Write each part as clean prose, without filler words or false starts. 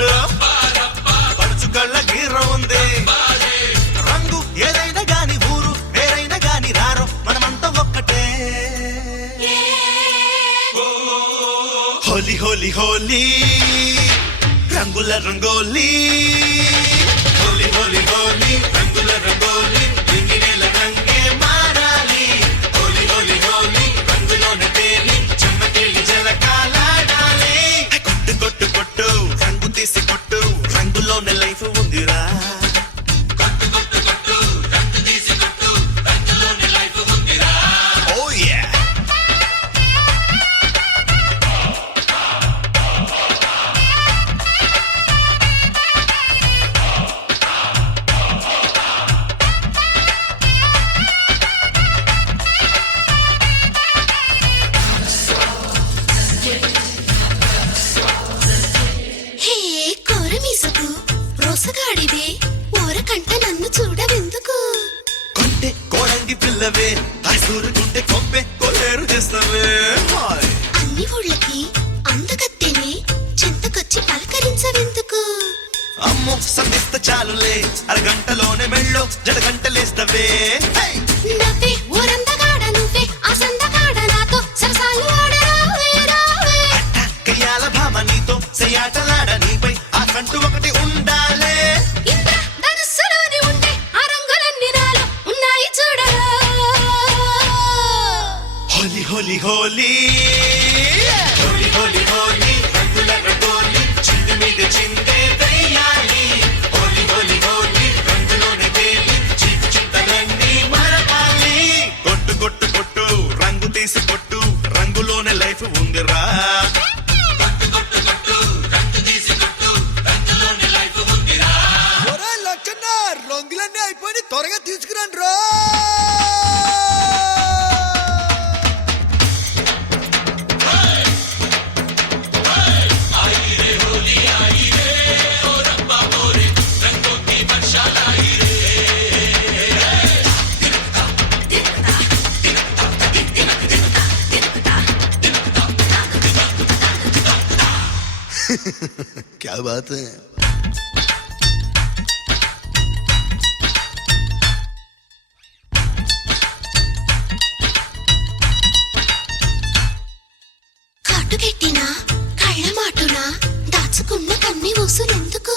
చూడు పడుచు కళ్ళ గీర ఉంది రంగు ఏదైనా గాని ఊరు వేరైనా గాని రారు మనమంతా ఒక్కటే హోలీ హోలీ హోలీ రంగుల రంగోలీ హోలీ హోలీ హోలీ రంగుల రంగోలీ రింగినేల రంగే మారాలి హోలీ హోలీ హోలీ రంగులోనే తేలి చెమ్మకెళ్ళి జలకాలాడాలి కొట్టు కొట్టు కొట్టు రంగు తీసి కొట్టు రంగులోనే లైఫ్ ఉందిరా కొట్టు కొట్టు కొట్టు రంగు తీసి కొట్టు రంగులోనే లైఫ్ ఉందిరా ఓ యా మోసగాడివే ఓరకంట నన్ను చూడవెందుకు కొంటే కోడంగి పిల్లవే సూరుకుంటే కొప్పే కొల్లేరు చేస్తావే అన్ని ఊళ్ళకి అందగత్తెనే చెంతకొచ్చి పలకరించవెందుకు అమ్మో సంధిస్త చాలులే అరగంటలోనే మెళ్ళో జడగంటలేస్తవే నవ్వే ఊరందగాడ నువ్వే ఆ సందగాడ నాతో సరసాలు ఆడరావే రావే కయ్యాల భామ నీతో సయాటలాడ నీపై ఆ కంటూ ఒకటి ఉండాలే ధనుస్సులోని ఉంటే ఆ రంగులన్నీ నాలో ఉన్నాయి చూడరా హోలీ హోలీ హోలీ హోలీ హోలీ హోలీ రంగుల రంగోలీ చింది మీద చిందే వెయ్యాలి హోలీ హోలీ హోలీ రంగులోనే తేలి చీకు చింతలన్నీ మరపాలి కొట్టు కొట్టు కొట్టు రంగు తీసి కొట్టు రంగులోనే లైఫ్ ఉందిరా రంగులన్నీ అయిపోయి త్వరగా తీసుకురండి రో क्या बात है కాటుకెట్టినా కళ్ళ మాటునా దాచుకున్న కన్ని ఊసులెందుకు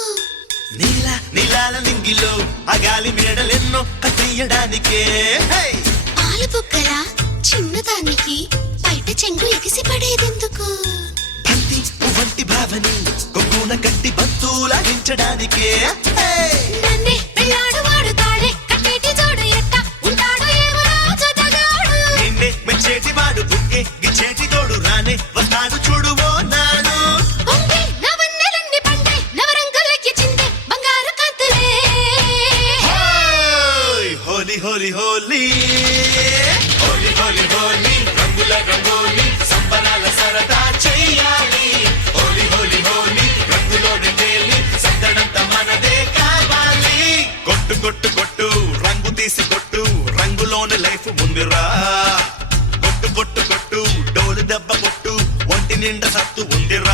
నీలాల నింగిలో ఆ గాలి మేడలెన్నో కట్టేయడానికే పాలు బుగ్గల చిన్నదానికి బయట చెంగు ఎగిసి పడేదెందుకు బంతి వంటి భావని కొక్కున గట్టి బంతులాగించడానికే నన్నే పెళ్ళాడు వాడుతాడే కట్టేటి జోడు ఎట్ట ఉంటాడు ఏమో జతగాడు నిన్నే మెచ్చేటి వాడు బుక్కే గిచ్చేటి తోడు రానే వస్తాడు చూడువో నాడు పొంగి నవన్నెలన్నీ పండే నవరంగులకి చిందే బంగారు కాంతులే హోలీ హోలీ హోలీ హోలీ హోలీ హోలీ రంగుల రంగోలీ సంబరాల సరదా చెయ్యాలి హోలీ హోలీ హోలీ రంగులోనే తేలి సందడంత మనదే కావాలి కొట్టు కొట్టు కొట్టు రంగు తీసి కొట్టు రంగులోనే లైఫ్ ఉందిరా కొట్టు కొట్టు కొట్టు డోలు దెబ్బ కొట్టు ఒంటి నిండా సత్తు ఉందిరా